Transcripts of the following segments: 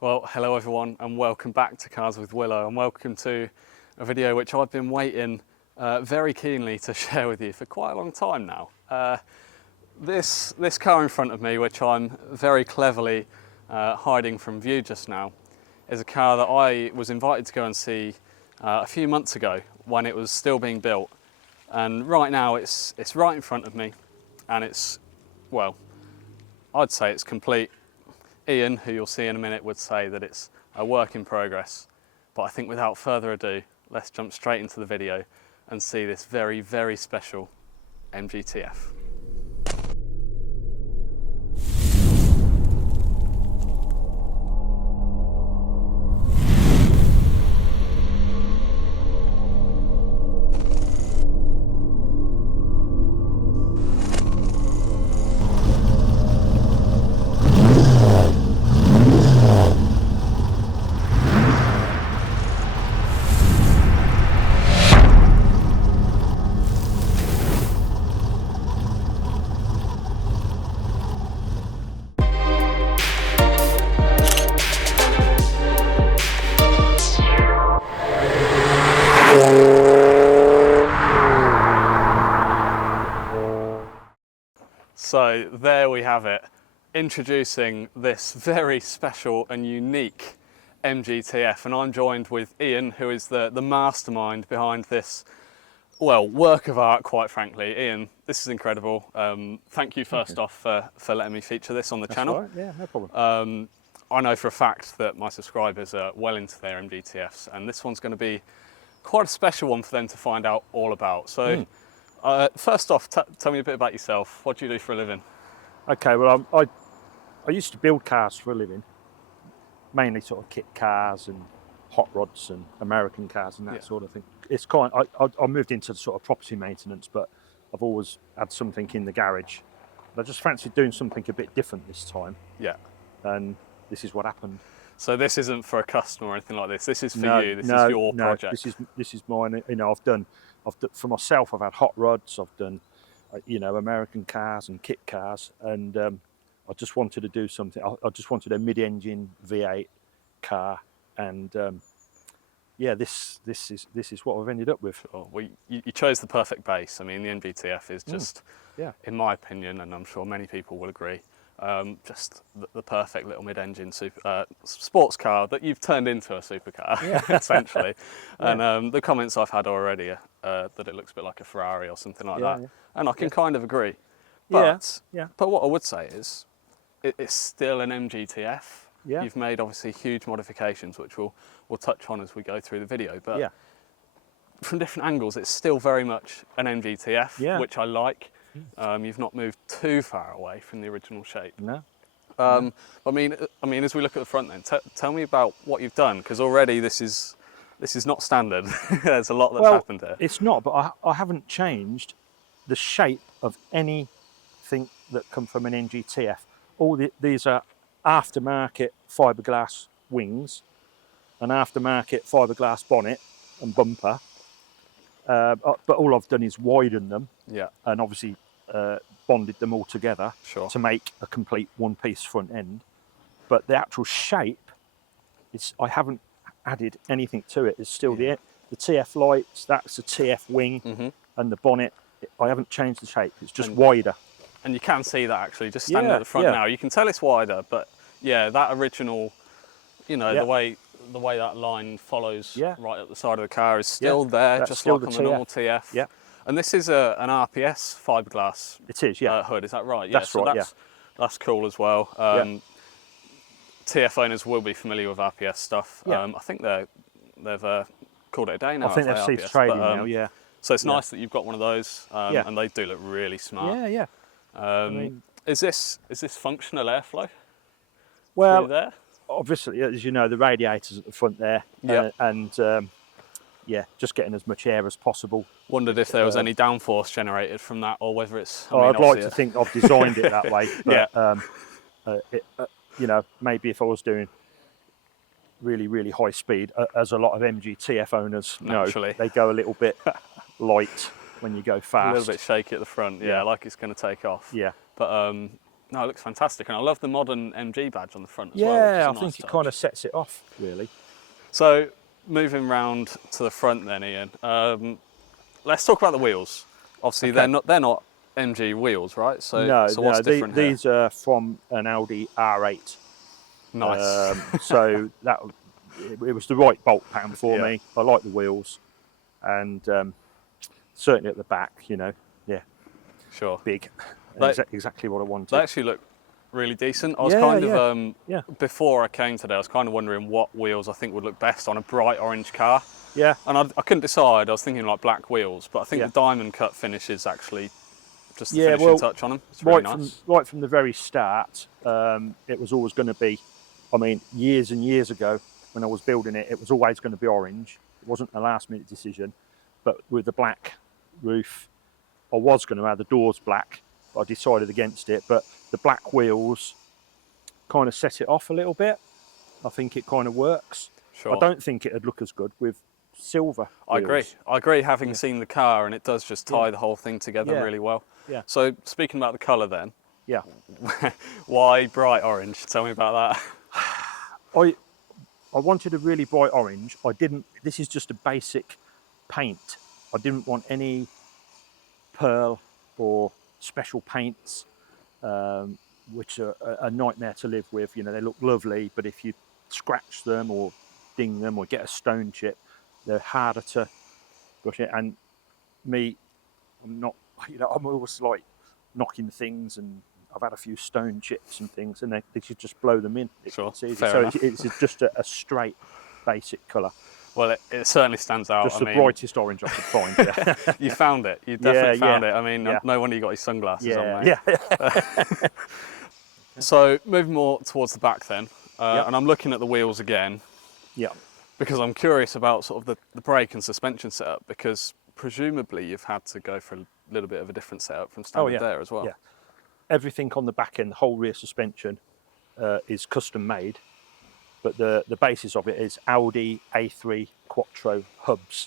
Well, hello everyone and welcome back to Cars with Willow, and welcome to a video which I've been waiting very keenly to share with you for quite a long time now. This car in front of me, which I'm very cleverly hiding from view just now, is a car that I was invited to go and see a few months ago when it was still being built. And right now it's right in front of me, and it's, well, I'd say it's complete. Ian, who you'll see in a minute, would say that it's a work in progress. But I think without further ado, let's jump straight into the video and see this very, very special MGTF. So there we have it, introducing this very special and unique MGTF, and I'm joined with Ian, who is the mastermind behind this, well, work of art, quite frankly. Ian, this is incredible. Thank you first off for letting me feature this on the channel. All right. Yeah, no problem. I know for a fact that my subscribers are well into their MGTFs, and this one's going to be quite a special one for them to find out all about. So. First off, tell me a bit about yourself. What do you do for a living? Okay, well, I used to build cars for a living, mainly sort of kit cars and hot rods and American cars and that sort of thing. It's I moved into sort of property maintenance, but I've always had something in the garage. I just fancied doing something a bit different this time. Yeah. And this is what happened. So this isn't for a customer or anything like this. This is for you. This is your project. This is mine. You know, I've done for myself. I've had hot rods. I've done, you know, American cars and kit cars, and I just wanted to do something. I just wanted a mid-engine V8 car, and yeah, this is what I've ended up with. Well, you chose the perfect base. I mean, the MGTF is just, in my opinion, and I'm sure many people will agree, just the perfect little mid-engine sports car that you've turned into a supercar, essentially. And the comments I've had already are that it looks a bit like a Ferrari or something like that, and I can kind of agree. But but what I would say is, it's still an MGTF. Yeah. You've made obviously huge modifications, which we'll touch on as we go through the video. But from different angles, it's still very much an MGTF, which I like. You've not moved too far away from the original shape. No. I mean, as we look at the front, then tell me about what you've done, because already this is not standard. There's a lot that's happened here. It's not, but I haven't changed the shape of anything that come from an MGTF. These are aftermarket fiberglass wings, an aftermarket fiberglass bonnet and bumper. But all I've done is widen them, and obviously bonded them all together to make a complete one-piece front end. But the actual shape, I haven't added anything to it. It's still the TF lights. That's the TF wing, and the bonnet. I haven't changed the shape. It's just wider. And you can see that actually, just standing at the front now. You can tell it's wider, but that original, you know, the way that line follows right up the side of the car is still there, just like on the normal TF. Yeah. And this is an RPS fiberglass. It is, hood. Is that right? That's right. That's cool as well. TF owners will be familiar with RPS stuff. I think they've called it a day now. I think they've ceased trading now. Yeah. So it's nice that you've got one of those, and they do look really smart. Yeah. Is this functional airflow? Well, there? Obviously, as you know, the radiator's at the front there, and just getting as much air as possible. Wondered if there was any downforce generated from that, or whether it's. I'd like to think I've designed it that way, but you know, maybe if I was doing really high speed, as a lot of MGTF owners know, they go a little bit light when you go fast. A little bit shaky at the front, like it's going to take off. Yeah. But No, it looks fantastic, and I love the modern MG badge on the front as well. Yeah, Which is a I nice think it touch. kind of sets it off, really. So, moving round to the front then, Ian. Let's talk about the wheels. Obviously, Okay. they're not MG wheels, right? So, No, so what's different here? these are from an Audi R8. Nice. So it was the right bolt pattern for Yeah. me. I like the wheels, and certainly at the back, you know, yeah, Sure. big, They- exactly what I wanted. They actually look really decent. I was Yeah, kind yeah, of yeah. before I came today, I was kind of wondering what wheels I think would look best on a bright orange car, Yeah, and I couldn't decide. I was thinking like black wheels, but I think Yeah. the diamond cut finish is actually just the Yeah, finishing well, touch on them. It's really nice. right from the very start, it was always going to be. I mean, years and years ago, when I was building it, it was always going to be orange. It wasn't a last-minute decision, but with the black roof, I was going to have the doors black, but I decided against it. But the black wheels kind of set it off a little bit. I think it kind of works. Sure. I don't think it'd look as good with silver I agree. wheels. I agree. Having seen the car, and it does just tie the whole thing together Yeah. really well. Yeah. So speaking about the colour, then, Yeah. why bright orange? Tell me about that. I wanted a really bright orange. I didn't. This is just a basic paint. I didn't want any pearl or special paints, which are a nightmare to live with. You know, they look lovely, but if you scratch them or ding them or get a stone chip, they're harder to brush it. And me, I'm not. You know, I'm always like knocking things, and I've had a few stone chips and things, and they should just blow them in. Sure, It's easy. fair So enough. it's just a straight, basic colour. Well, it certainly stands out. Just I the mean, brightest orange I could find. Yeah, you found it. You definitely found it. I mean, yeah. no wonder you got your sunglasses on, mate. yeah. So moving more towards the back then, Yep. and I'm looking at the wheels again Yeah. because I'm curious about sort of the brake and suspension setup, because presumably you've had to go for a little bit of a different setup from standard yeah. there as well. Yeah. Everything on the back end, the whole rear suspension, is custom made, but the basis of it is Audi A3 Quattro hubs,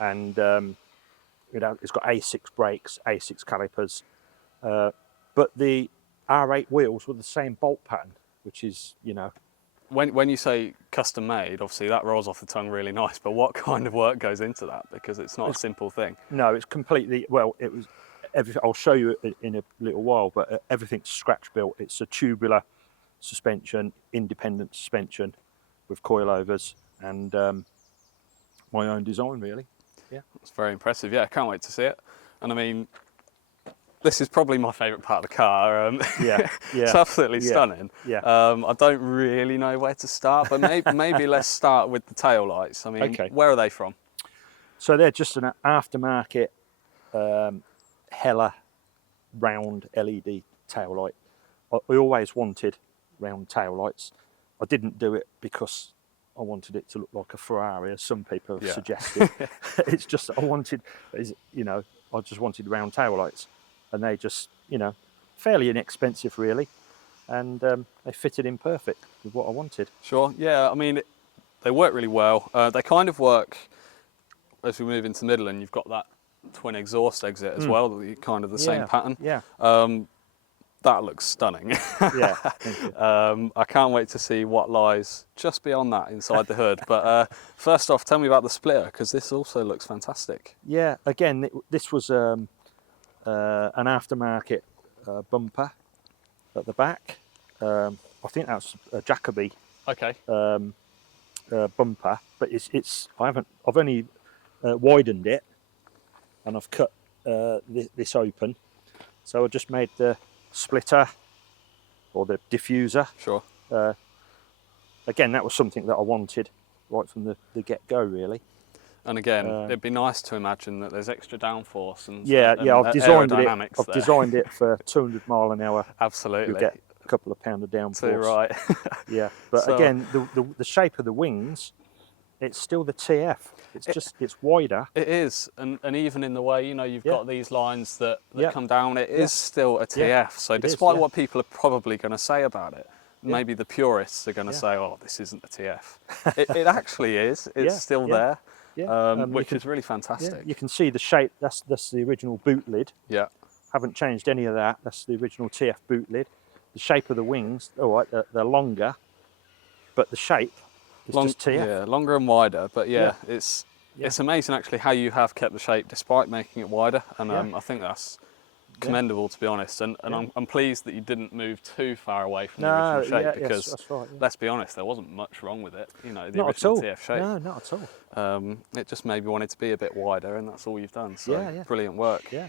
and you know, it's got A6 brakes, A6 calipers, but the R8 wheels were the same bolt pattern, which is, you know, When you say custom made, obviously that rolls off the tongue really nice, but what kind of work goes into that? Because it's not a simple thing. no, it's completely, well, it was everything. I'll show you in a little while, but everything's scratch built. It's a tubular suspension, independent suspension with coilovers, and my own design, really. Yeah. It's very impressive. Yeah, I can't wait to see it. And I mean, this is probably my favourite part of the car. Yeah, It's yeah, absolutely yeah, stunning. yeah. I don't really know where to start, but maybe let's start with the tail lights. I mean, Okay. where are they from? So they're just an aftermarket Hella round LED tail light. I always wanted round tail lights. I didn't do it because I wanted it to look like a Ferrari, as some people have Yeah. suggested. It's just that I just wanted round tail lights, and they just, you know, fairly inexpensive really, and they fitted in perfect with what I wanted. Sure. Yeah. I mean, they work really well. They kind of work as we move into Midland. You've got that twin exhaust exit as well, kind of the same pattern. Yeah, That looks stunning. yeah. Thank you. I can't wait to see what lies just beyond that inside the hood. But first off, tell me about the splitter, because this also looks fantastic. Yeah, again, this was an aftermarket bumper at the back. I think that's a Jacoby Okay. bumper, but I've only widened it, and I've cut this open. So I just made the splitter or the diffuser. Sure. Again, that was something that I wanted right from the get-go, really. And again, it'd be nice to imagine that there's extra downforce and I've designed it. aerodynamics I've there. designed it for 200 mile an hour. Absolutely. You get a couple of pound of downforce. Too right. Yeah, but So- again, the shape of the wings, it's still the TF. It's wider. It is, and even in the way, you know, you've got these lines that Yeah. come down, it is still a TF. Yeah. So It is, despite yeah. what people are probably going to say about it, maybe the purists are going to Yeah. say, oh, this isn't a TF. It actually is. It's Yeah, still yeah, there, yeah. You which can- is really Yeah, fantastic. you can see the shape. That's the original boot lid. Yeah. Haven't changed any of that. That's the original TF boot lid. The shape of the wings, all right, they're longer, but the shape is just TF. Yeah, longer and wider, but yeah, Yeah. it's amazing actually how you have kept the shape despite making it wider, and Yeah. I think that's commendable, to be honest, and I'm pleased that you didn't move too far away from the No, original shape, yeah, because yes, that's right, yeah. let's be honest, there wasn't much wrong with it, you know, the Not at original all. TF shape. No, not at all. It just maybe wanted to be a bit wider, and that's all you've done, so Yeah. brilliant work. Yeah.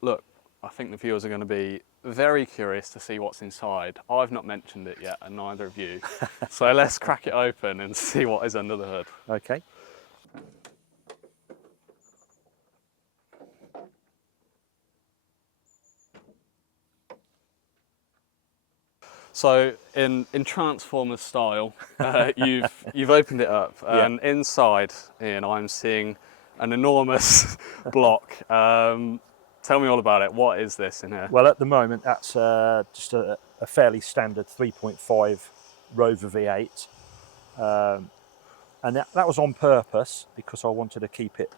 Look, I think the viewers are going to be very curious to see what's inside. I've not mentioned it yet, and neither of you, so let's crack it open and see what is under the hood. Okay. So in Transformers style, you've opened it up, and inside, Ian, I'm seeing an enormous block. Tell me all about it. What is this in here? Well, at the moment, that's just a fairly standard 3.5 Rover V8. And that was on purpose because I wanted to keep it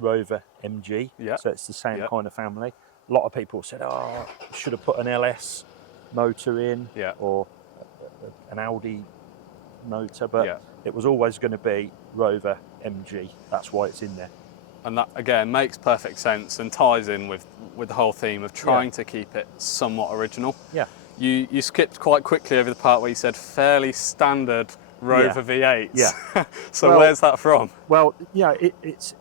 Rover MG. Yeah. So it's the same Yeah. kind of family. A lot of people said, oh, should have put an LS motor in, Yeah. or an Audi motor, but Yeah. it was always going to be Rover MG. That's why it's in there. And that again makes perfect sense and ties in with the whole theme of trying to keep it somewhat original. Yeah. You skipped quite quickly over the part where you said fairly standard Rover V8s. Yeah. So Well, where's that from? Well, yeah, it's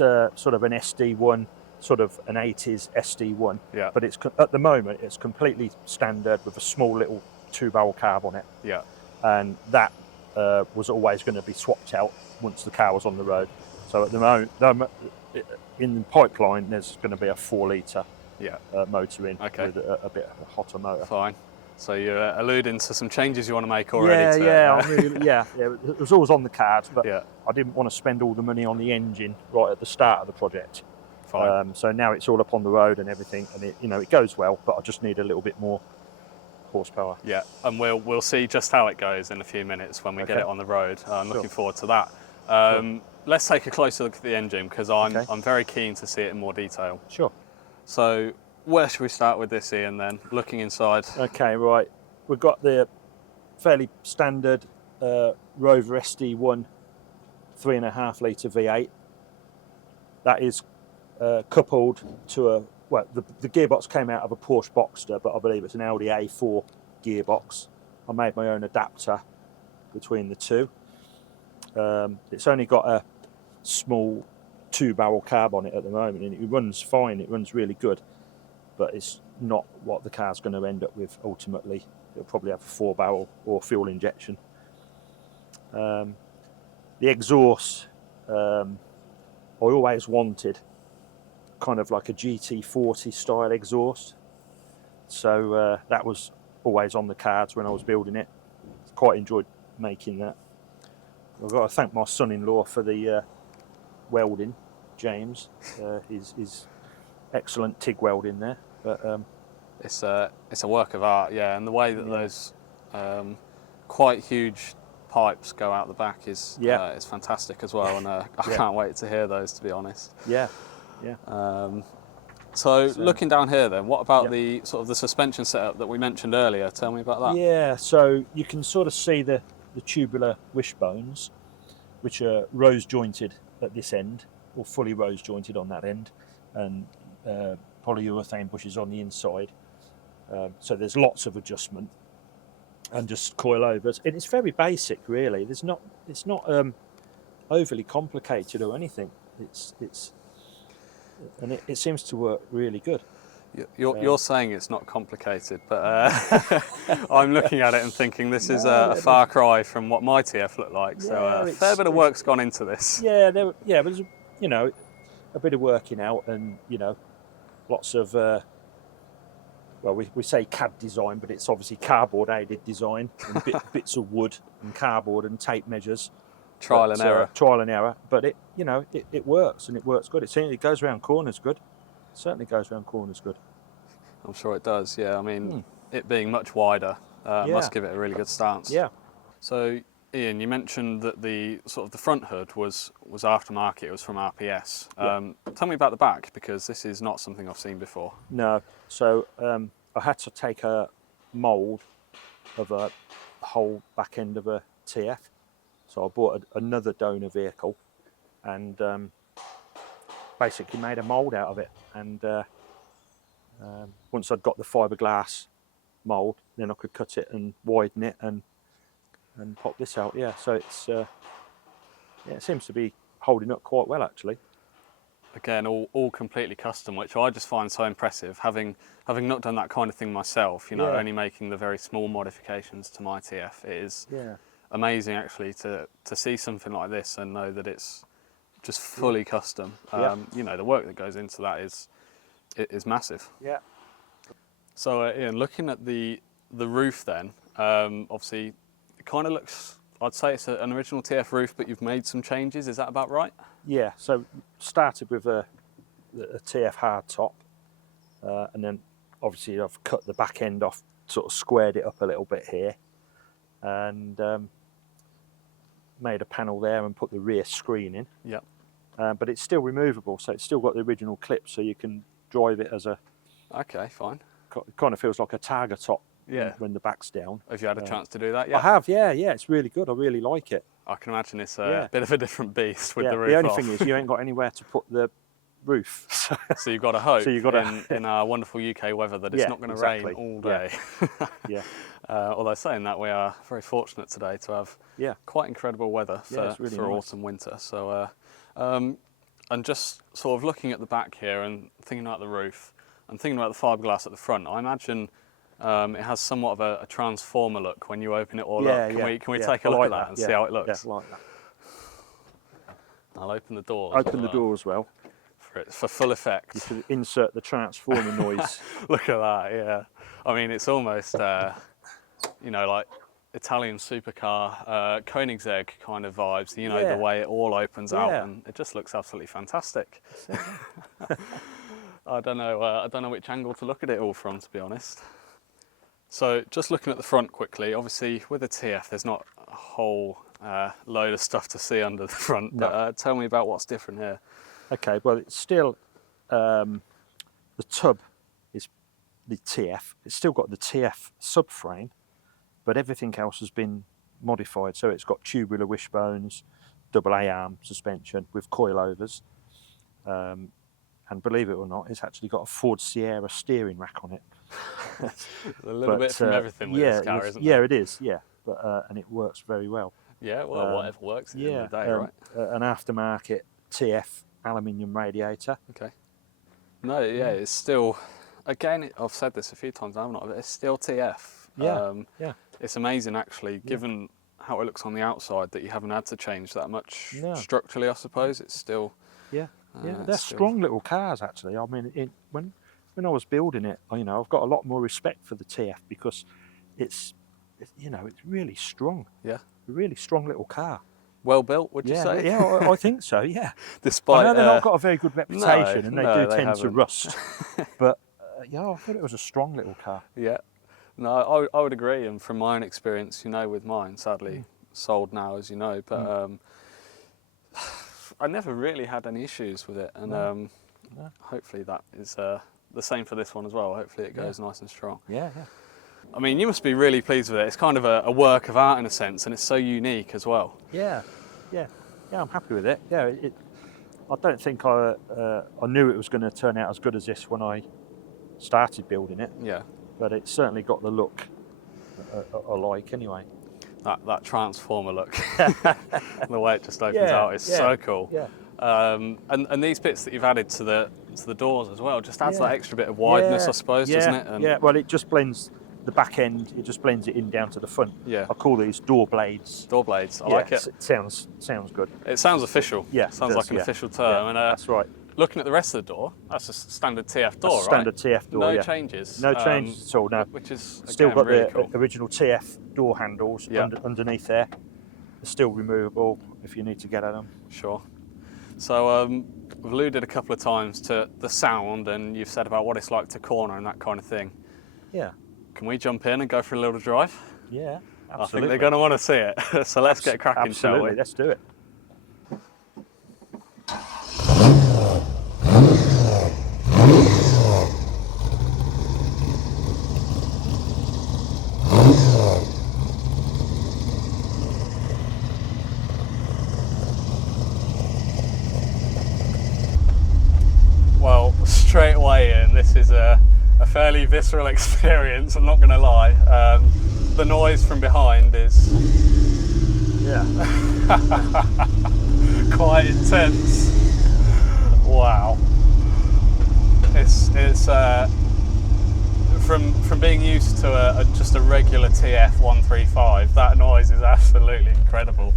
a sort of an SD1, sort of an 80s SD1. Yeah. But at the moment it's completely standard with a small little 2-barrel carb on it, Yeah. and that was always going to be swapped out once the car was on the road. So at the moment, in the pipeline, there's going to be a 4-litre Yeah. motor in, Okay. with a bit of a hotter motor. Fine. So you're alluding to some changes you want to make already. Yeah. It was always on the cards, but Yeah. I didn't want to spend all the money on the engine right at the start of the project. Fine. So now it's all up on the road and everything, and it goes well, but I just need a little bit more horsepower. Yeah, and we'll see just how it goes in a few minutes when we get Okay. it on the road. I'm Sure. looking forward to that. Let's take a closer look at the engine, because I'm very keen to see it in more detail. Sure. So where should we start with this, Ian, then? Looking inside. Okay, right. We've got the fairly standard Rover SD1 3.5-litre V8. That is coupled to the gearbox came out of a Porsche Boxster, but I believe it's an Audi A4 gearbox. I made my own adapter between the two. It's only got a small 2-barrel carb on it at the moment, and it runs fine. It runs really good, but it's not what the car's going to end up with ultimately. It'll probably have a 4-barrel or fuel injection. The exhaust, I always wanted kind of like a GT40 style exhaust, so that was always on the cards when I was building it. Quite enjoyed making that. I've got to thank my son-in-law for the welding, James. His excellent TIG welding there. But It's a work of art, yeah, and the way that those quite huge pipes go out the back is fantastic as well, and I can't wait to hear those, to be honest. Yeah. So looking down here then, what about the sort of the suspension setup that we mentioned earlier? Tell me about that. Yeah, so you can sort of see the tubular wishbones, which are rose jointed at this end, or fully rose jointed on that end, and polyurethane bushes on the inside. So there's lots of adjustment, and just coilovers. And it's very basic, really. It's not overly complicated or anything. And it seems to work really good. You're saying it's not complicated, but I'm looking at it and thinking this is a far cry from what my TF looked like. So a fair bit of work's gone into this. Yeah, there's a bit of working out, and lots of we say CAD design, but it's obviously cardboard aided design, and bits of wood and cardboard and tape measures. Trial and error. But it works, and it works good. It goes around corners good. It certainly goes around corners good. I'm sure it does, yeah. I mean, it being much wider must give it a really good stance. Yeah. So Ian, you mentioned that the sort of the front hood was aftermarket. It was from RPS. Tell me about the back, because this is not something I've seen before. No, so I had to take a mould of a whole back end of a TF. So I bought another donor vehicle and basically made a mould out of it. And once I'd got the fiberglass mould, then I could cut it and widen it and pop this out. Yeah, so it's yeah, it seems to be holding up quite well actually. Again, all completely custom, which I just find so impressive. Having not done that kind of thing myself, you know, Yeah. only making the very small modifications to my TF, it is Yeah. amazing actually to see something like this and know that it's just fully custom. Yeah. You know, the work that goes into that is massive. Yeah. So Ian, looking at the roof then, obviously it kind of looks, I'd say it's an original TF roof, but you've made some changes. Is that about right? Yeah. So started with a TF hard top, and then obviously I've cut the back end off, sort of squared it up a little bit here, and made a panel there and put the rear screen in. Yeah. But it's still removable, so it's still got the original clip, so you can drive it as a. Okay, fine. It kind of feels like a Targa top. Yeah. When the back's down. Have you had a chance to do that yet? I have, yeah. It's really good. I really like it. I can imagine it's a Yeah. bit of a different beast with the roof The only off. thing is you ain't got anywhere to put the roof. So you've got to hope So you've gotta- in our wonderful UK weather that it's Yeah, not going to exactly. rain all day. Yeah. Although saying that, we are very fortunate today to have Yeah. quite incredible weather Yeah, it's really for nice. autumn winter. So, and just sort of looking at the back here and thinking about the roof and thinking about the fiberglass at the front, I imagine it has somewhat of a transformer look when you open it all up. Can we take a look at that and see how it looks? Yeah, like that. I'll open the door. Open the door as well. For full effect. You can insert the transformer noise. Look at that, yeah. I mean, it's almost, you know, like Italian supercar, Koenigsegg kind of vibes, you know, Yeah. the way it all opens out, Yeah. and it just looks absolutely fantastic. I don't know which angle to look at it all from, to be honest. So just looking at the front quickly, obviously with a TF, there's not a whole load of stuff to see under the front, No. but tell me about what's different here. Okay, well, it's still the tub is the TF. It's still got the TF subframe, but everything else has been modified. So it's got tubular wishbones, double A-arm suspension with coilovers, and believe it or not, it's actually got a Ford Sierra steering rack on it. A little bit from everything with yeah, this car, isn't yeah, there? it is. Yeah, but and it works very well. Yeah, well, whatever works at the end of the day, right? An aftermarket TF aluminium radiator. Okay. No, yeah, it's still, again, I've said this a few times, haven't I? But it's still TF. Yeah, yeah. It's amazing, actually, given how it looks on the outside, that you haven't had to change that much No. structurally, I suppose. It's still... Yeah, yeah, it's they're still- strong little cars actually. I mean, when I was building it, you know, I've got a lot more respect for the TF because it's you know, it's really strong. Yeah. A really strong little car. Well built, would you Yeah, say? yeah, I think so. Yeah. Despite... I know they've not got a very good reputation, and they no, do they tend to haven't. rust. But yeah, I thought it was a strong little car. Yeah. No, I would agree, and from my own experience, you know, with mine, sadly, sold now, as you know, but I never really had any issues with it, and No. hopefully that is the same for this one as well. Hopefully it goes nice and strong. Yeah, yeah. I mean, you must be really pleased with it. It's kind of a work of art in a sense, and it's so unique as well. Yeah, yeah, yeah. I'm happy with it. Yeah, I don't think I knew it was going to turn out as good as this when I started building it, Yeah, but it's certainly got the look I like anyway. that transformer look, the way it just opens out is so cool. Yeah, And these bits that you've added to the doors as well just adds Yeah. that extra bit of wideness, Yeah, I suppose, yeah, doesn't it? And yeah. Well, it just blends the back end. It just blends it in down to the front. Yeah. I call these door blades. door blades, I Yeah, like it. It sounds good. It sounds official. Yeah, Sounds it like does, an yeah. official term. Yeah, And that's right. looking at the rest of the door, that's a standard TF door, That's a standard right? TF door. No yeah. changes. No changes at all. No. Which is Still again, got really the cool. original TF door handles Yeah. underneath there. They're still removable if you need to get at them. Sure. So we've alluded a couple of times to the sound, and you've said about what it's like to corner and that kind of thing. Yeah. Can we jump in and go for a little drive? Yeah. I think they're going to want to see it. So let's get cracking, shall we? Absolutely, let's do it. Well, straight away in, this is a fairly visceral experience, I'm not going to lie. The noise from behind is quite intense. Wow. It's from being used to just a regular TF 135, that noise is absolutely incredible.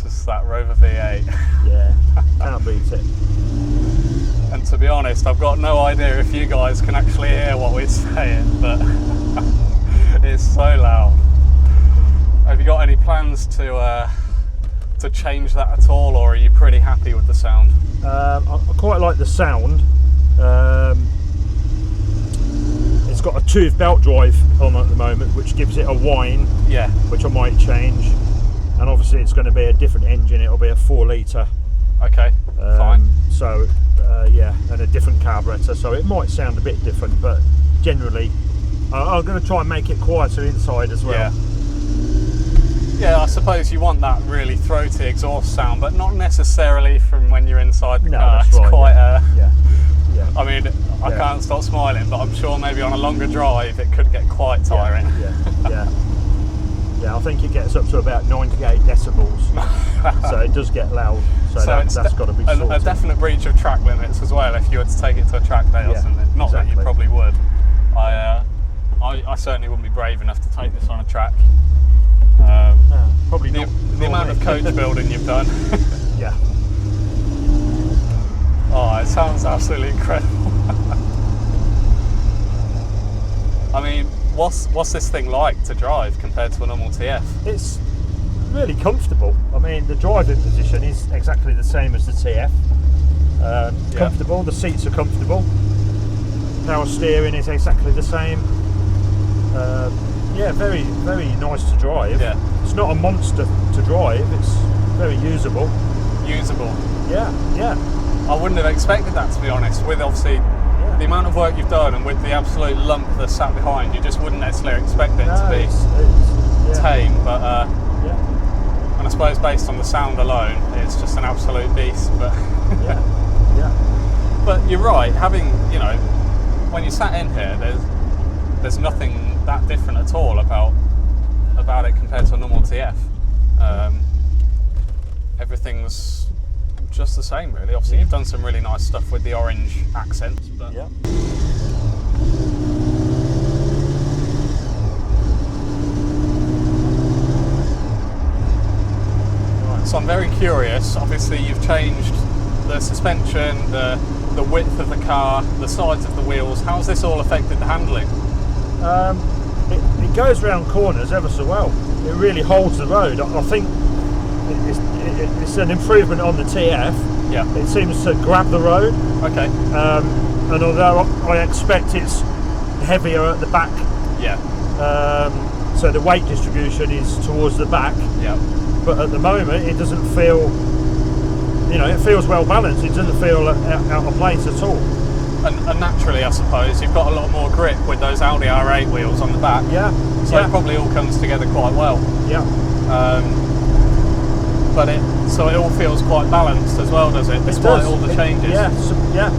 Just that Rover V8. Yeah, can't beat it. And to be honest, I've got no idea if you guys can actually hear what we're saying, but it's so loud. Have you got any plans to change that at all, or are you pretty happy with the sound? I quite like the sound. It's got a tooth belt drive on at the moment, which gives it a whine, Yeah. which I might change. And obviously it's going to be a different engine, it'll be a 4 litre. Okay, fine. So yeah, and a different carburettor, so it might sound a bit different, but generally I'm going to try and make it quieter inside as well. Yeah. Yeah, I suppose you want that really throaty exhaust sound, but not necessarily from when you're inside the car. That's it's right, quite yeah. I mean, I can't stop smiling, but I'm sure maybe on a longer drive it could get quite tiring. Yeah, I think it gets up to about 98 decibels, so it does get loud. So that's got to be sorted. A definite breach of track limits as well if you were to take it to a track day or something. Not that you probably would. I certainly wouldn't be brave enough to take this on a track. No, probably not. The amount of coach building you've done. Yeah. Oh, it sounds absolutely incredible. I mean, what's this thing like to drive compared to a normal TF? It's really comfortable. I mean, the driving position is exactly the same as the TF. Comfortable, the seats are comfortable. Power steering is exactly the same. Yeah, very, very nice to drive. Yeah. It's not a monster to drive, it's very usable. Usable? Yeah. I wouldn't have expected that, to be honest, with obviously the amount of work you've done and with the absolute lump that's sat behind, you just wouldn't necessarily expect it to be tame, but and I suppose based on the sound alone, it's just an absolute beast. But but you're right, having, you know, when you sat in here, there's nothing that different at all about it compared to a normal TF. Everything's just the same, really. Obviously, you've done some really nice stuff with the orange accents, but So I'm very curious. Obviously, you've changed the suspension, the width of the car, the size of the wheels. How's this all affected the handling? It goes around corners ever so well. It really holds the road. I think it's an improvement on the TF. Yeah. It seems to grab the road. Okay. And although I expect it's heavier at the back, so the weight distribution is towards the back. Yeah. But at the moment, it doesn't feel, you know, it feels well balanced. It doesn't feel out of place at all. And naturally, I suppose, you've got a lot more grip with those Audi R8 wheels on the back. Yeah. So it probably all comes together quite well. Yeah. But it all feels quite balanced as well, does it? Despite all the changes. Yeah.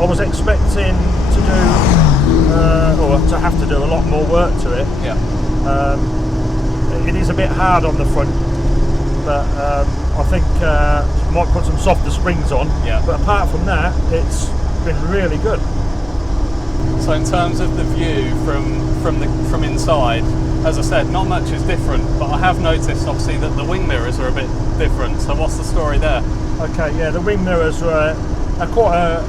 I was expecting to do, or to have to do a lot more work to it. Yeah. It is a bit hard on the front, but I think might put some softer springs on. Yeah. But apart from that, it's been really good. So in terms of the view from inside, as I said, not much is different, but I have noticed obviously that the wing mirrors are a bit different. So what's the story there? Okay, yeah, the wing mirrors are quite a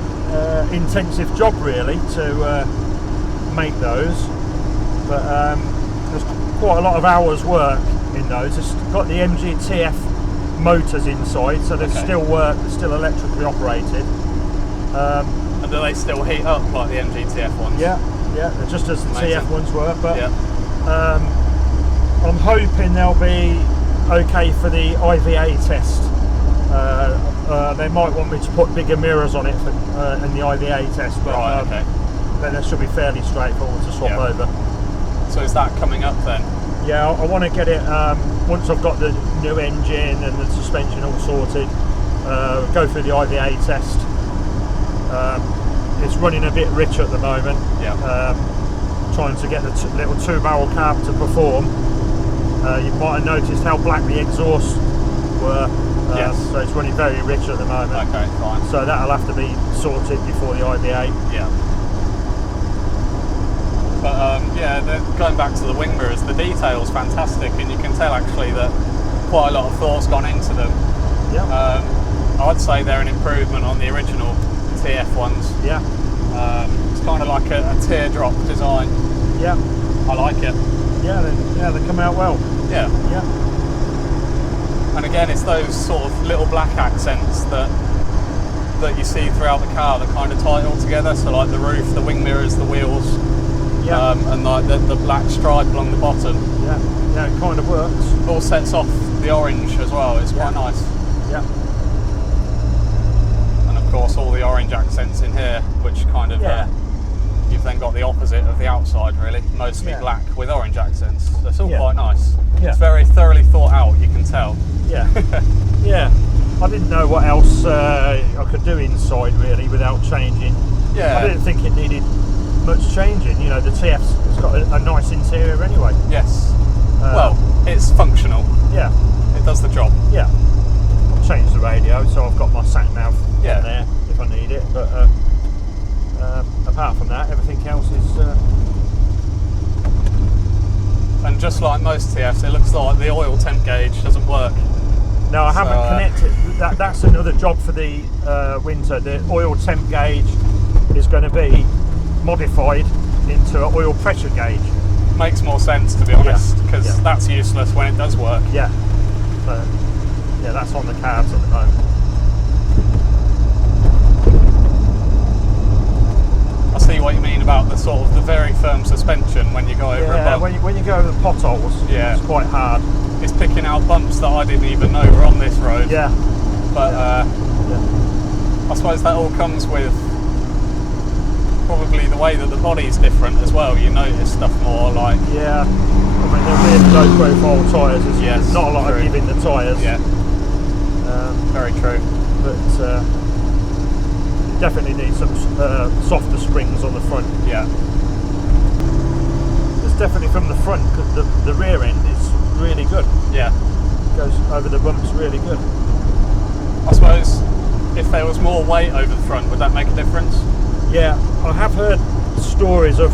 intensive job really to make those, but there's quite a lot of hours work in those. It's got the MGTF motors inside, so they still work, they're still electrically operated. And do they still heat up like the MGTF ones? Yeah, just as the TF ones were, but I'm hoping they'll be okay for the IVA test. They might want me to put bigger mirrors on it in the IVA test, but Right, okay. then that should be fairly straightforward to swap over. So is that coming up then? Yeah, I want to get it, once I've got the new engine and the suspension all sorted, go through the IVA test. It's running a bit rich at the moment. Yeah. Trying to get the little 2-barrel carb to perform. You might have noticed how black the exhausts were. Yes. So it's running very rich at the moment. Okay, fine. So that'll have to be sorted before the IVA. Yeah. But going back to the wing mirrors, the detail's fantastic, and you can tell actually that quite a lot of thought's gone into them. Yeah. I'd say they're an improvement on the original TF ones. Yeah. It's kind of like a teardrop design. Yeah. I like it. Yeah. They come out well. Yeah. Yeah. And again, it's those sort of little black accents that you see throughout the car that kind of tie it all together. So like the roof, the wing mirrors, the wheels, Yeah. and like the black stripe along the bottom. Yeah. Yeah. It kind of works. All sets off the orange as well. It's quite nice. Yeah. And of course, all the orange accents in here, which kind of you've then got the opposite of the outside, really, mostly black with orange accents. So it's all quite nice. Yeah. It's very thoroughly thought out. You can tell. Yeah. Yeah. I didn't know what else I could do inside really without changing. Yeah. I didn't think it needed much changing. You know, the TF's got a nice interior anyway. Yes. Well, it's functional. Yeah. It does the job. Yeah. I've changed the radio, so I've got my sat nav Yeah. on there if I need it. But apart from that, everything else is. And just like most TFs, it looks like the oil temp gauge doesn't work. No, I haven't connected. That's another job for the winter. The oil temp gauge is going to be modified into an oil pressure gauge. Makes more sense, to be honest, because that's useless when it does work. Yeah. So, yeah, that's on the cards at the moment. I see what you mean about the sort of the very firm suspension when you go over a bump. When you go over the potholes, it's quite hard. It's picking out bumps that I didn't even know were on this road. Yeah. But I suppose that all comes with probably the way that the body's different as well. You notice stuff more like... Yeah. I mean, they're really low profile tyres. There's not a lot of give in the tyres. Yeah. Very true. But you definitely need some softer springs on the front. Yeah. It's definitely from the front, because the rear end is really good. Yeah. Goes over the bumps really good. I suppose if there was more weight over the front, would that make a difference? Yeah, I have heard stories of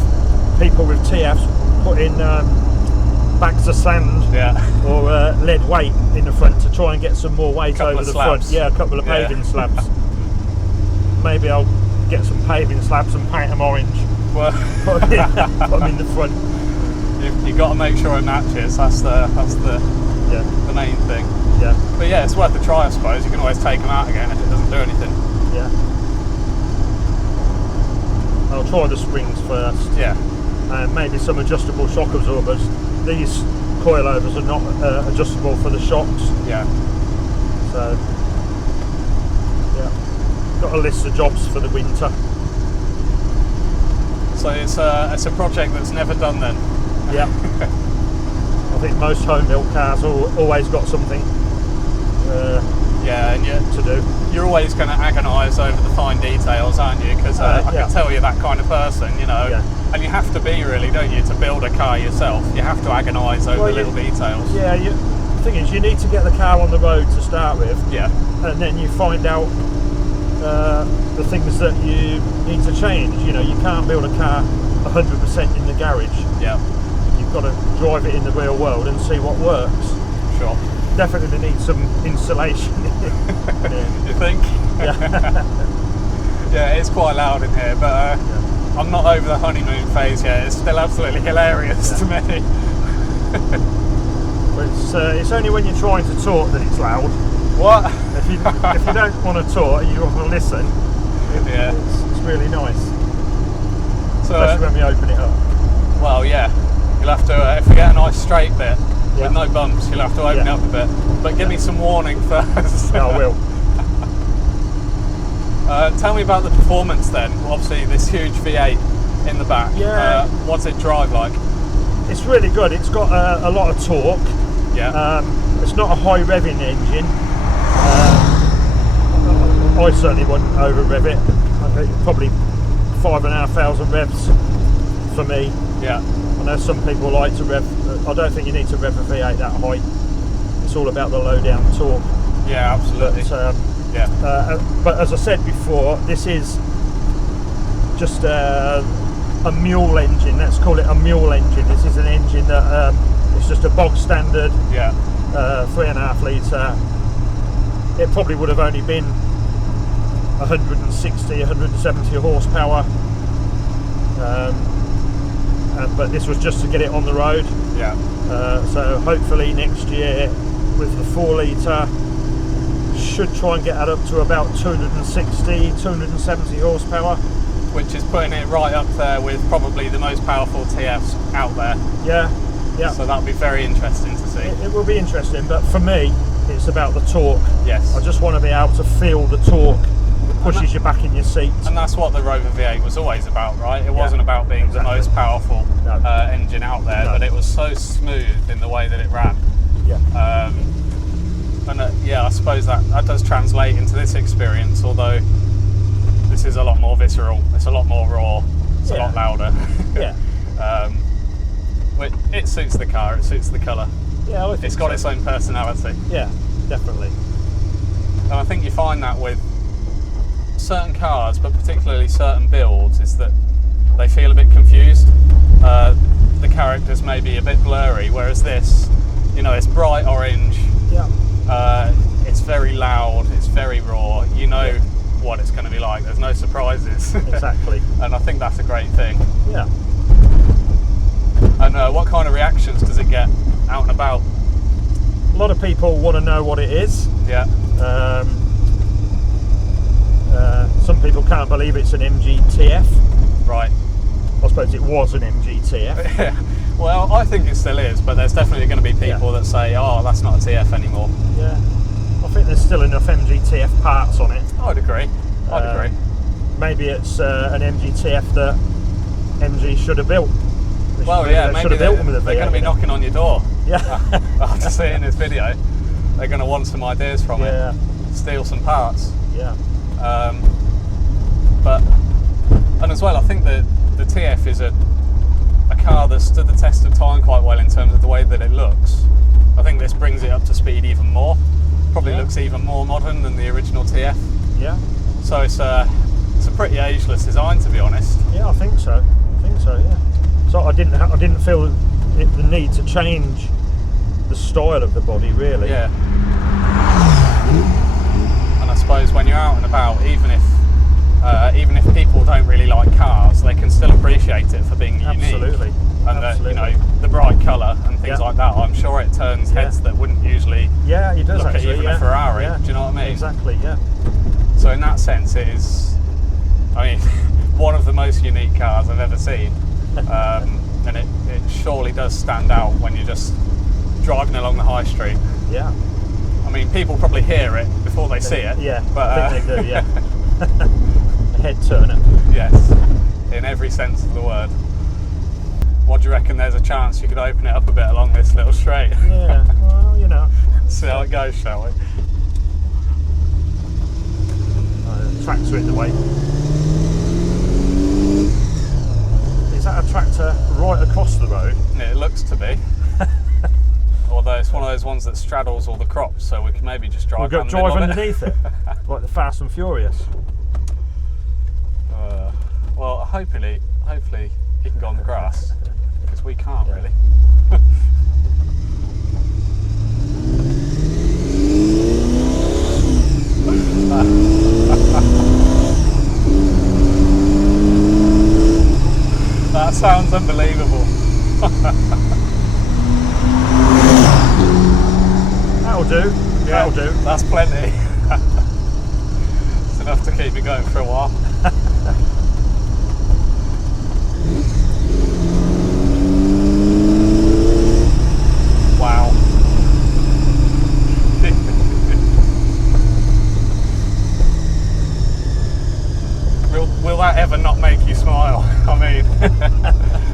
people with TFs putting bags of sand or lead weight in the front to try and get some more weight over the front. Yeah, a couple of paving slabs. Maybe I'll get some paving slabs and paint them orange. Well, put them in the front. You've got to make sure it matches. That's the main thing. Yeah. But yeah, it's worth a try, I suppose. You can always take them out again if it doesn't do anything. Yeah. I'll try the springs first. Yeah. And maybe some adjustable shock absorbers. These coilovers are not adjustable for the shocks. Yeah. So, yeah. Got a list of jobs for the winter. So it's a project that's never done then. Yeah. I think most home built cars always got something and to do. You're always going to agonise over the fine details, aren't you? Because I can tell you're that kind of person, you know. Yeah. And you have to be, really, don't you, to build a car yourself? You have to agonise over the little details. Yeah. The thing is, you need to get the car on the road to start with. Yeah. And then you find out the things that you need to change. You know, you can't build a car 100% in the garage. Yeah. You've got to drive it in the real world and see what works. Sure. Definitely need some insulation. You think? Yeah. Yeah, it's quite loud in here, but I'm not over the honeymoon phase yet. It's still absolutely hilarious to me. But it's only when you're trying to talk that it's loud. What? If you don't want to talk, you want to listen. It's really nice. So, especially when we open it up. Well, yeah. You'll have to, if we get a nice straight bit, Yeah. with no bumps. You'll have to open it up a bit. But give me some warning first. I will. Tell me about the performance then. Obviously, this huge V8 in the back. Yeah. What's it drive like? It's really good. It's got a lot of torque. Yeah. It's not a high revving engine. I certainly wouldn't over rev it. Probably 5,500 revs for me. Yeah. I know some people like to rev. I don't think you need to rev a V8 that high. It's all about the low down torque. Yeah, absolutely. But as I said before, this is just a mule engine. Let's call it a mule engine. This is an engine that it's just a bog standard 3.5 litre. It probably would have only been 160, 170 horsepower. But this was just to get it on the road. Yeah. So hopefully next year with the 4 litre, should try and get that up to about 260, 270 horsepower. Which is putting it right up there with probably the most powerful TFs out there. Yeah. So that'll be very interesting to see. It will be interesting, but for me, it's about the torque. Yes. I just want to be able to feel the torque that pushes you back in your seat. And that's what the Rover V8 was always about, right? It wasn't about being the most powerful engine out there, but it was so smooth in the way that it ran. Yeah. I suppose that does translate into this experience, although this is a lot more visceral, it's a lot more raw, it's a lot louder. Yeah. It suits the car, it suits the colour. Yeah, I think it's got its own personality. Yeah, definitely. And I think you find that with certain cars, but particularly certain builds, is that they feel a bit confused. The characters may be a bit blurry, whereas this, it's bright orange. Yeah. It's very loud, it's very raw. You know what it's going to be like. There's no surprises. Exactly. And I think that's a great thing. Yeah. And what kind of reactions does it get out and about? A lot of people want to know what it is. Yeah. Some people can't believe it's an MGTF. Right. I suppose it was an MGTF. Yeah. Well, I think it still is, but there's definitely going to be people that say, oh, that's not a TF anymore. Yeah. I think there's still enough MGTF parts on it. I'd agree. Maybe it's an MGTF that MG should have built. Maybe they're going to be knocking on your door. Yeah. After seeing this video, they're going to want some ideas from it. Steal some parts. Yeah. And as well, I think that the TF is a car that stood the test of time quite well in terms of the way that it looks. I think this brings it up to speed even more. Probably looks even more modern than the original TF. Yeah. So it's a pretty ageless design, to be honest. Yeah, I think so. Yeah. So I didn't feel the need to change the style of the body, really. Yeah. And I suppose when you're out and about, even if people don't really like cars, they can still appreciate it for being unique. Absolutely. And the bright colour and things like that. I'm sure it turns heads that wouldn't usually it does look actually, at even a Ferrari. Do you know what I mean? Exactly. Yeah. So in that sense, it is. One of the most unique cars I've ever seen. And it surely does stand out when you're just driving along the high street. Yeah. People probably hear it before they see it. Yeah, but I think they do, yeah. A head turner. Yes, in every sense of the word. What do you reckon there's a chance you could open it up a bit along this little straight? Yeah, well, See how it goes, shall we? The tractor in the way. Is that a tractor right across the road? It looks to be. Although it's one of those ones that straddles all the crops, so we can maybe just drive underneath it, like the Fast and Furious. Well, hopefully he can go on the grass, because we can't really. That sounds unbelievable. That'll do. Yeah, that'll do. That's plenty. It's enough to keep me going for a while. Wow. Will that ever not make you smile? I mean,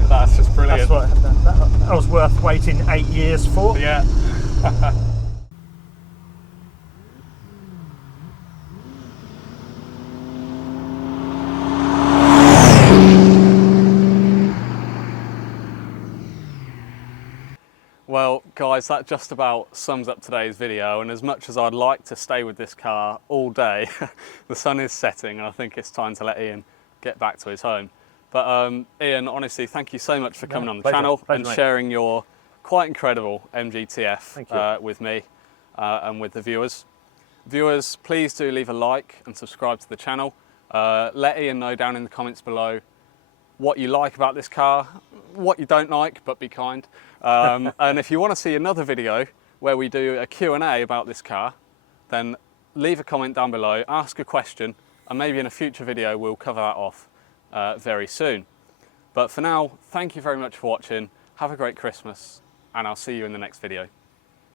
that's just brilliant. That was worth waiting 8 years for. Yeah. Well, guys, that just about sums up today's video, and as much as I'd like to stay with this car all day, the sun is setting and I think it's time to let Ian get back to his home. But Ian, honestly, thank you so much for coming on the channel and mate. sharing your quite incredible MGTF with me and with the viewers. Viewers, please do leave a like and subscribe to the channel. Let Ian know down in the comments below what you like about this car, what you don't like, but be kind. And if you want to see another video where we do a Q&A about this car, then leave a comment down below, ask a question, and maybe in a future video we'll cover that off very soon. But for now, thank you very much for watching, have a great Christmas, and I'll see you in the next video.